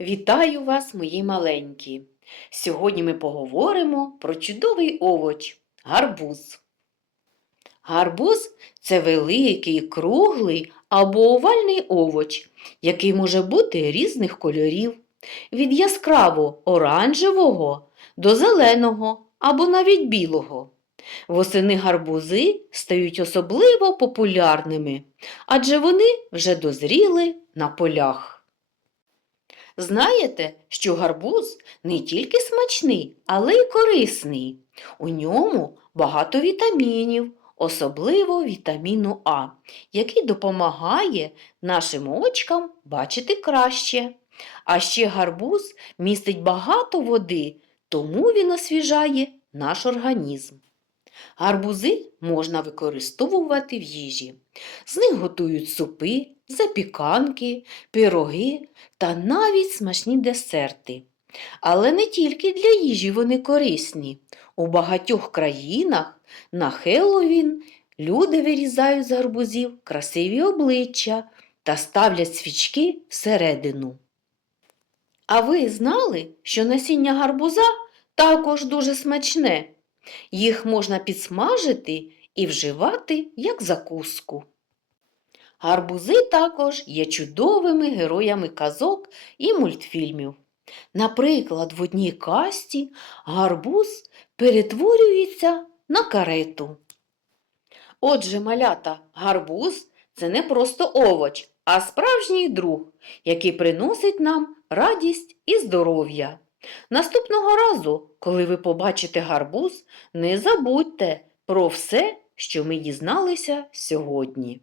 Вітаю вас, мої маленькі! Сьогодні ми поговоримо про чудовий овоч гарбуз. Гарбуз це великий, круглий або овальний овоч, який може бути різних кольорів, від яскраво оранжевого до зеленого або навіть білого. Восени гарбузи стають особливо популярними, адже вони вже дозріли на полях. Знаєте, що гарбуз не тільки смачний, але й корисний. У ньому багато вітамінів, особливо вітаміну А, який допомагає нашим очкам бачити краще. А ще гарбуз містить багато води, тому він освіжає наш організм. Гарбузи можна використовувати в їжі. З них готують супи, запіканки, пироги та навіть смачні десерти. Але не тільки для їжі вони корисні. У багатьох країнах на Хеллоуін люди вирізають з гарбузів красиві обличчя та ставлять свічки всередину. А ви знали, що насіння гарбуза також дуже смачне? Їх можна підсмажити і вживати як закуску. Гарбузи також є чудовими героями казок і мультфільмів. Наприклад, в одній касті гарбуз перетворюється на карету. Отже, малята, гарбуз це не просто овоч, а справжній друг, який приносить нам радість і здоров'я. Наступного разу, коли ви побачите гарбуз, не забудьте про все, що ми дізналися сьогодні.